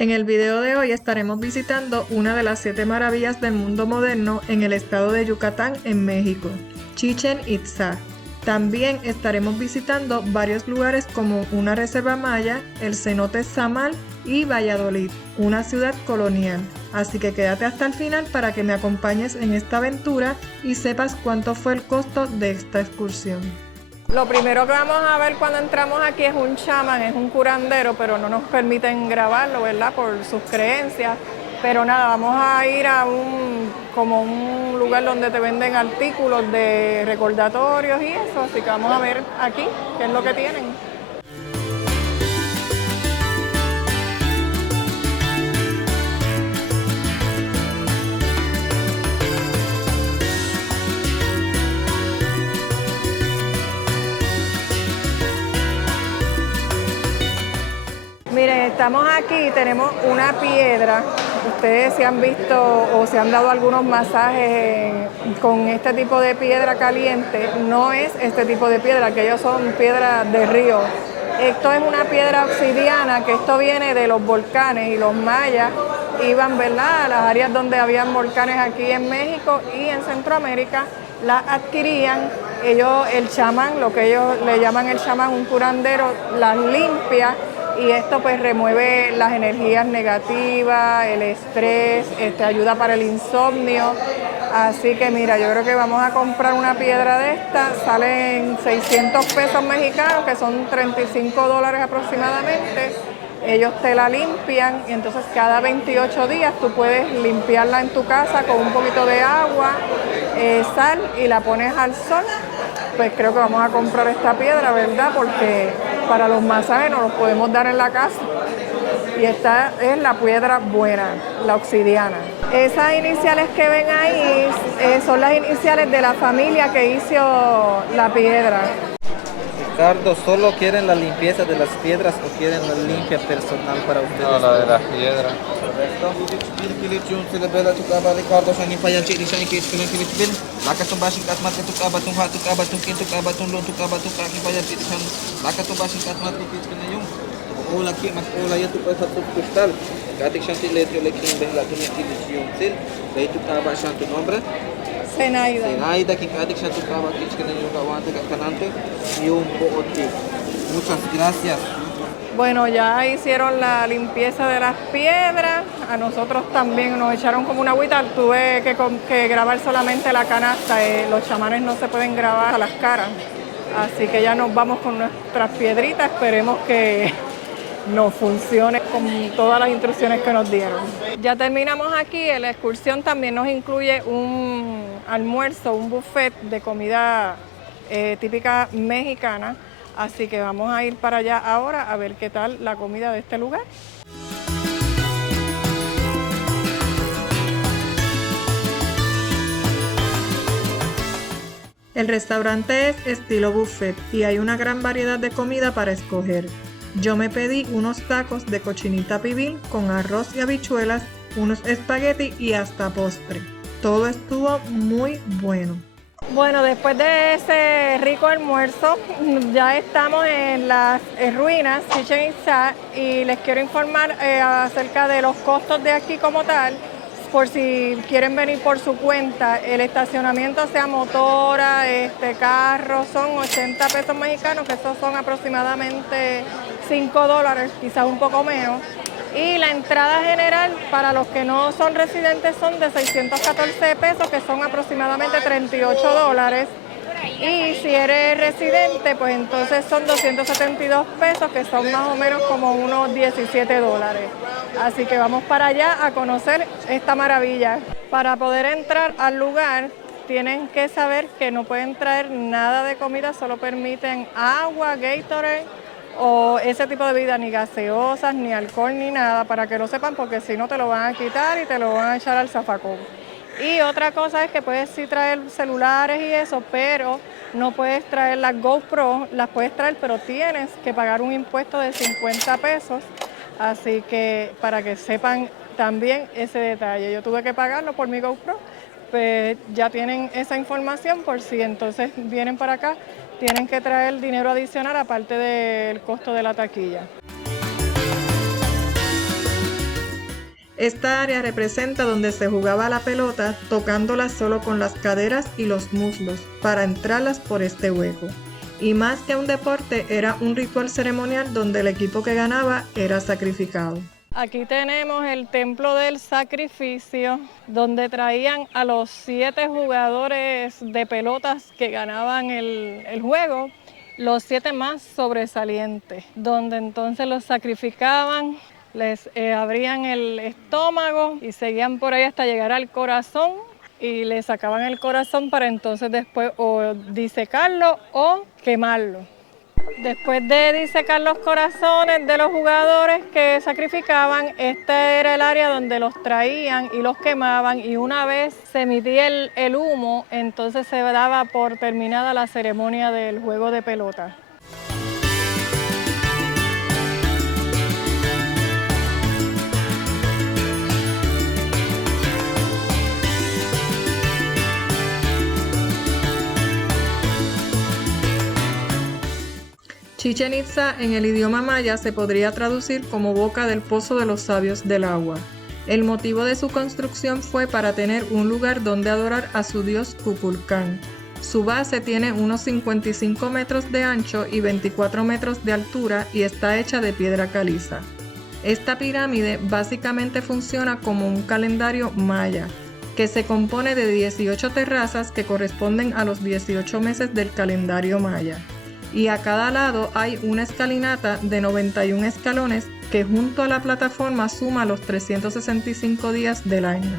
En el video de hoy estaremos visitando una de las 7 maravillas del mundo moderno en el estado de Yucatán, en México, Chichén Itzá. También estaremos visitando varios lugares como una reserva maya, el cenote Zamal y Valladolid, una ciudad colonial. Así que quédate hasta el final para que me acompañes en esta aventura y sepas cuánto fue el costo de esta excursión. Lo primero que vamos a ver cuando entramos aquí es un chamán, es un curandero, pero no nos permiten grabarlo, ¿verdad? Por sus creencias. Pero nada, vamos a ir a como un lugar donde te venden artículos de recordatorios y eso, así que vamos a ver aquí qué es lo que tienen. Miren, estamos aquí, tenemos una piedra. Ustedes se han visto o se han dado algunos masajes con este tipo de piedra caliente. No es este tipo de piedra, que ellos son piedras de río. Esto es una piedra obsidiana, que esto viene de los volcanes, y los mayas iban, ¿verdad?, a las áreas donde habían volcanes aquí en México y en Centroamérica, las adquirían. Ellos, el chamán, lo que ellos le llaman el chamán, un curandero, las limpia. Y esto pues remueve las energías negativas, el estrés, ayuda para el insomnio. Así que mira, yo creo que vamos a comprar una piedra de esta. Salen 600 pesos mexicanos, que son $35 aproximadamente. Ellos te la limpian y entonces cada 28 días tú puedes limpiarla en tu casa con un poquito de agua, sal, y la pones al sol. Pues creo que vamos a comprar esta piedra, ¿verdad? Porque para los masajes nos los podemos dar en la casa. Y esta es la piedra buena, la obsidiana. Esas iniciales que ven ahí son las iniciales de la familia que hizo la piedra. Ricardo, ¿solo quieren la limpieza de las piedras o quieren la limpia personal para ustedes? No, la de las piedras. Correcto. Zenaida. Muchas gracias. Bueno, ya hicieron la limpieza de las piedras, a nosotros también nos echaron como una agüita, tuve que grabar solamente la canasta, los chamanes no se pueden grabar a las caras, así que ya nos vamos con nuestras piedritas, esperemos que nos funcione con todas las instrucciones que nos dieron. Ya terminamos aquí, la excursión también nos incluye un almuerzo, un buffet de comida típica mexicana. Así que vamos a ir para allá ahora a ver qué tal la comida de este lugar. El restaurante es estilo buffet y hay una gran variedad de comida para escoger. Yo me pedí unos tacos de cochinita pibil con arroz y habichuelas, unos espagueti y hasta postre. Todo estuvo muy bueno. Bueno, después de ese rico almuerzo, ya estamos en las ruinas Chichén Itzá y les quiero informar acerca de los costos de aquí como tal, por si quieren venir por su cuenta. El estacionamiento, sea motora, carro, son 80 pesos mexicanos, que esos son aproximadamente $5, quizás un poco menos. Y la entrada general para los que no son residentes son de 614 pesos, que son aproximadamente $38. Y si eres residente, pues entonces son 272 pesos, que son más o menos como unos $17. Así que vamos para allá a conocer esta maravilla. Para poder entrar al lugar, tienen que saber que no pueden traer nada de comida, solo permiten agua, Gatorade, o ese tipo de bebida, ni gaseosas, ni alcohol, ni nada, para que lo sepan, porque si no te lo van a quitar y te lo van a echar al zafacón. Y otra cosa es que puedes sí traer celulares y eso, pero no puedes traer las GoPro, las puedes traer, pero tienes que pagar un impuesto de 50 pesos, así que para que sepan también ese detalle. Yo tuve que pagarlo por mi GoPro, pues ya tienen esa información por si entonces vienen para acá. Tienen que traer dinero adicional aparte del costo de la taquilla. Esta área representa donde se jugaba la pelota, tocándola solo con las caderas y los muslos para entrarlas por este hueco. Y más que un deporte, era un ritual ceremonial donde el equipo que ganaba era sacrificado. Aquí tenemos el templo del sacrificio, donde traían a los 7 jugadores de pelotas que ganaban el juego, los 7 más sobresalientes, donde entonces los sacrificaban, les abrían el estómago y seguían por ahí hasta llegar al corazón y le sacaban el corazón para entonces después o disecarlo o quemarlo. Después de disecar los corazones de los jugadores que sacrificaban, este era el área donde los traían y los quemaban, y una vez se emitía el humo, entonces se daba por terminada la ceremonia del juego de pelota. Chichén Itzá en el idioma maya se podría traducir como boca del pozo de los sabios del agua. El motivo de su construcción fue para tener un lugar donde adorar a su dios Kukulcán. Su base tiene unos 55 metros de ancho y 24 metros de altura y está hecha de piedra caliza. Esta pirámide básicamente funciona como un calendario maya, que se compone de 18 terrazas que corresponden a los 18 meses del calendario maya. Y a cada lado hay una escalinata de 91 escalones que junto a la plataforma suma los 365 días del año.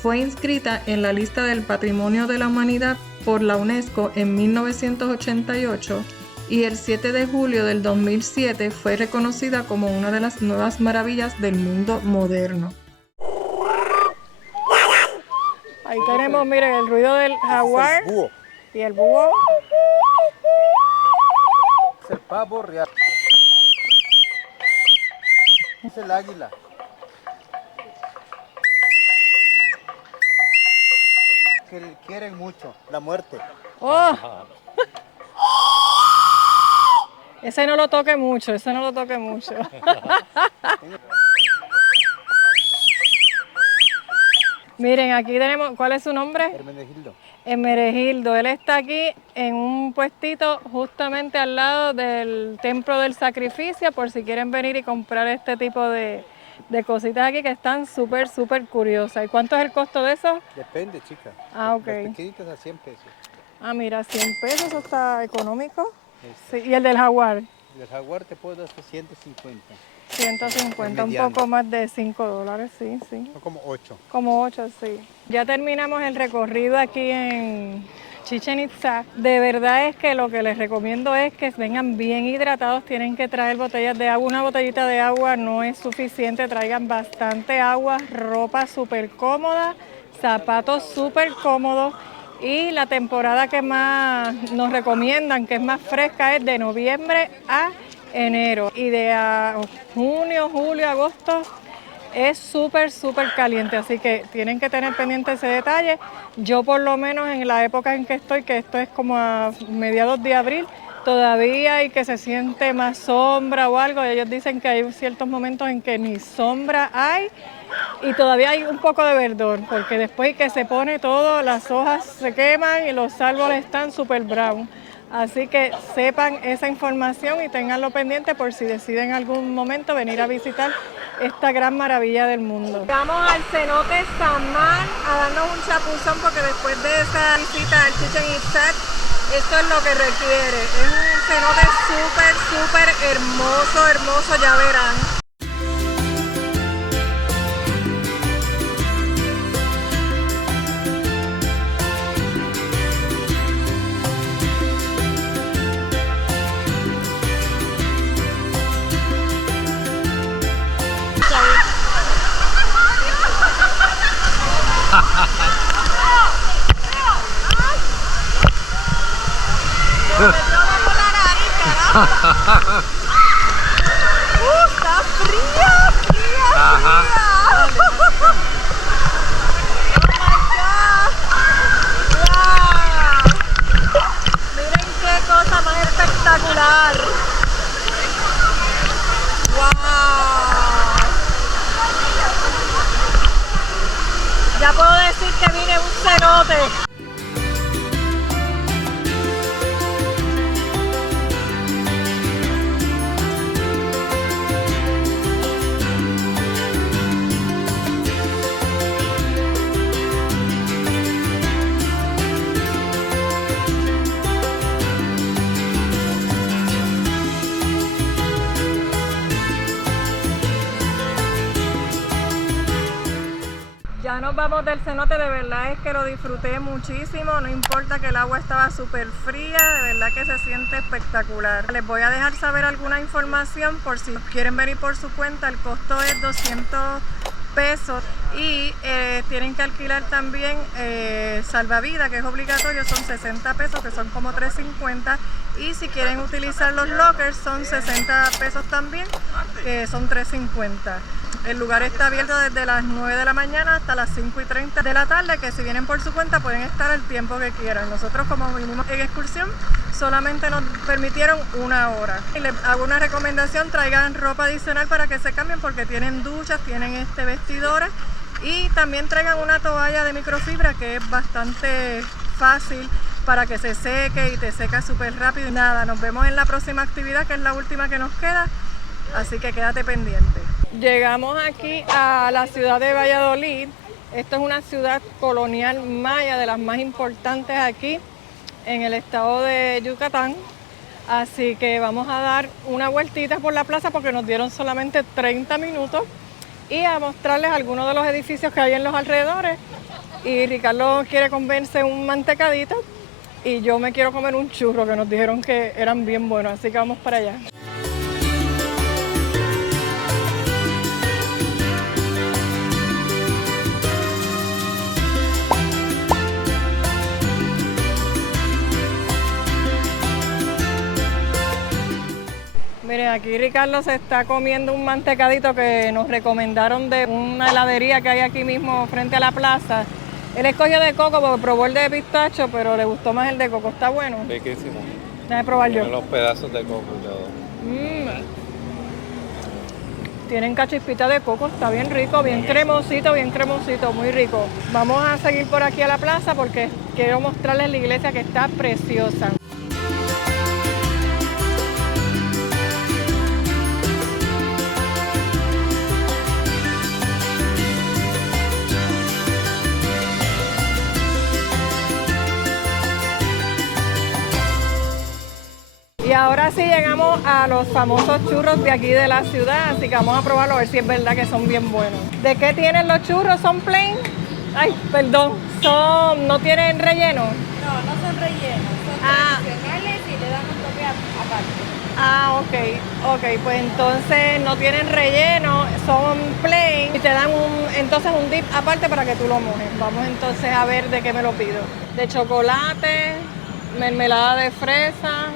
Fue inscrita en la lista del Patrimonio de la Humanidad por la UNESCO en 1988 y el 7 de julio del 2007 fue reconocida como una de las nuevas maravillas del mundo moderno. Ahí tenemos, miren, el ruido del jaguar y el búho. Es el pavo real. Es el águila. Que quieren mucho, la muerte. ¡Oh! Ese no lo toque mucho, ese no lo toque mucho. Miren, aquí tenemos, ¿cuál es su nombre? Hermenegildo. Hermenegildo, él está aquí en un puestito justamente al lado del templo del sacrificio, por si quieren venir y comprar este tipo de cositas aquí que están súper curiosas. ¿Y cuánto es el costo de eso? Depende, chica. Ah, ok. Las pequeñitas a 100 pesos. Ah, mira, 100 pesos, eso está económico. Sí, ¿y el del jaguar? El jaguar te puedo dar 150. 150, un mediano. poco más de $5, sí. Son como 8. Como 8, sí. Ya terminamos el recorrido aquí en Chichén Itzá. De verdad es que lo que les recomiendo es que vengan bien hidratados, tienen que traer botellas de agua. Una botellita de agua no es suficiente, traigan bastante agua, ropa súper cómoda, zapatos súper cómodos. Y la temporada que más nos recomiendan, que es más fresca, es de noviembre a enero. Y de junio, julio, agosto es súper caliente, así que tienen que tener pendiente ese detalle. Yo por lo menos en la época en que estoy, que esto es como a mediados de abril, todavía hay que se siente más sombra o algo. Ellos dicen que hay ciertos momentos en que ni sombra hay y todavía hay un poco de verdor, porque después que se pone todo, las hojas se queman y los árboles están súper brown. Así que sepan esa información y tenganlo pendiente por si deciden en algún momento venir a visitar esta gran maravilla del mundo. Vamos al cenote Samán a darnos un chapuzón porque después de esa visita al Chichén Itzá, esto es lo que requiere. Es un cenote súper hermoso, ya verán. Está fría. Ajá. Oh my God. Wow. Miren qué cosa más espectacular. Wow. Ya puedo decir que vine un cenote. Ya nos vamos del cenote, de verdad es que lo disfruté muchísimo, no importa que el agua estaba súper fría, de verdad que se siente espectacular. Les voy a dejar saber alguna información por si quieren venir por su cuenta, el costo es 200 pesos y tienen que alquilar también salvavidas, que es obligatorio, son 60 pesos, que son como 3.50, y si quieren utilizar los lockers son 60 pesos también, que son 3.50. El lugar está abierto desde las 9 de la mañana hasta las 5:30 de la tarde, que si vienen por su cuenta pueden estar el tiempo que quieran. Nosotros, como vinimos en excursión, solamente nos permitieron 1 hora. Y les hago una recomendación: traigan ropa adicional para que se cambien, porque tienen duchas, tienen vestidores, y también traigan una toalla de microfibra que es bastante fácil para que se seque y te seca súper rápido. Y nada, nos vemos en la próxima actividad, que es la última que nos queda, así que quédate pendiente. Llegamos aquí a la ciudad de Valladolid. Esta es una ciudad colonial maya, de las más importantes aquí en el estado de Yucatán. Así que vamos a dar una vueltita por la plaza porque nos dieron solamente 30 minutos y a mostrarles algunos de los edificios que hay en los alrededores. Y Ricardo quiere comerse un mantecadito y yo me quiero comer un churro, que nos dijeron que eran bien buenos, así que vamos para allá. Miren, aquí Ricardo se está comiendo un mantecadito que nos recomendaron de una heladería que hay aquí mismo frente a la plaza. Él escogió de coco porque probó el de pistacho, pero le gustó más el de coco. ¿Está bueno? Riquísimo. Déjame probar yo. Tiene los pedazos de coco y todo. Tienen cachispita de coco, está bien rico, bien cremosito, muy rico. Vamos a seguir por aquí a la plaza porque quiero mostrarles la iglesia, que está preciosa. Y ahora sí llegamos a los famosos churros de aquí de la ciudad, así que vamos a probarlo a ver si es verdad que son bien buenos. ¿De qué tienen los churros? ¿Son plain? Ay, perdón, ¿no tienen relleno? No, no son rellenos, son tradicionales y le dan un toque aparte. Ok, pues entonces no tienen relleno, son plain y te dan entonces un dip aparte para que tú lo mojes. Vamos entonces a ver de qué me lo pido. De chocolate, mermelada de fresa.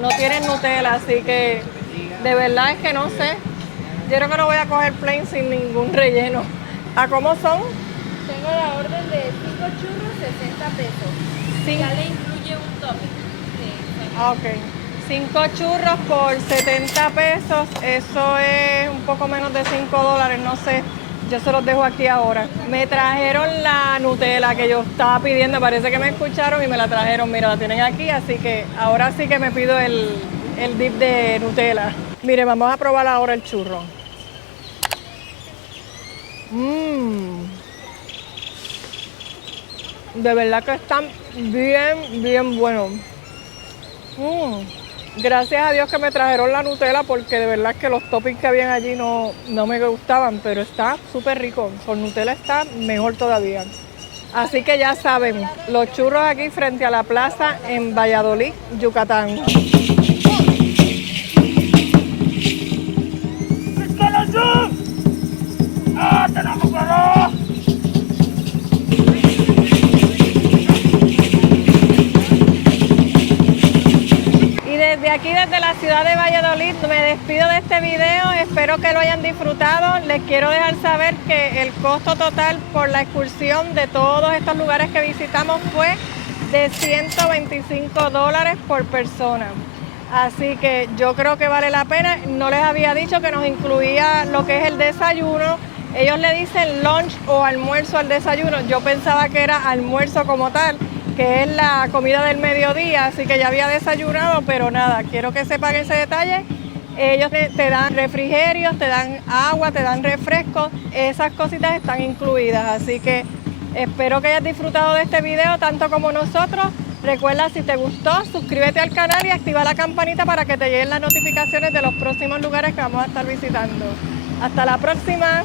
No tienen Nutella, así que de verdad es que no sé. Yo creo que no voy a coger plain sin ningún relleno. ¿A cómo son? Tengo la orden de 5 churros, 60 pesos. Sí. Ya le incluye un topping. Sí. Ok. 5 churros por 70 pesos. Eso es un poco menos de $5, no sé. Yo se los dejo aquí ahora. Me trajeron la Nutella que yo estaba pidiendo, parece que me escucharon y me la trajeron. Mira, la tienen aquí, así que ahora sí que me pido el dip de Nutella. Mire, vamos a probar ahora el churro. De verdad que están bien buenos. Gracias a Dios que me trajeron la Nutella, porque de verdad que los toppings que habían allí no me gustaban, pero está súper rico. Con Nutella está mejor todavía. Así que ya saben, los churros aquí frente a la plaza en Valladolid, Yucatán. Desde aquí, desde la ciudad de Valladolid, me despido de este video. Espero que lo hayan disfrutado. Les quiero dejar saber que el costo total por la excursión de todos estos lugares que visitamos fue de $125 por persona. Así que yo creo que vale la pena. No les había dicho que nos incluía lo que es el desayuno, Ellos le dicen lunch o almuerzo al desayuno. Yo pensaba que era almuerzo como tal, que es la comida del mediodía, así que ya había desayunado, pero nada, quiero que sepan ese detalle. Ellos te dan refrigerios, te dan agua, te dan refrescos, esas cositas están incluidas, así que espero que hayas disfrutado de este video tanto como nosotros. Recuerda, si te gustó, suscríbete al canal y activa la campanita para que te lleguen las notificaciones de los próximos lugares que vamos a estar visitando. Hasta la próxima.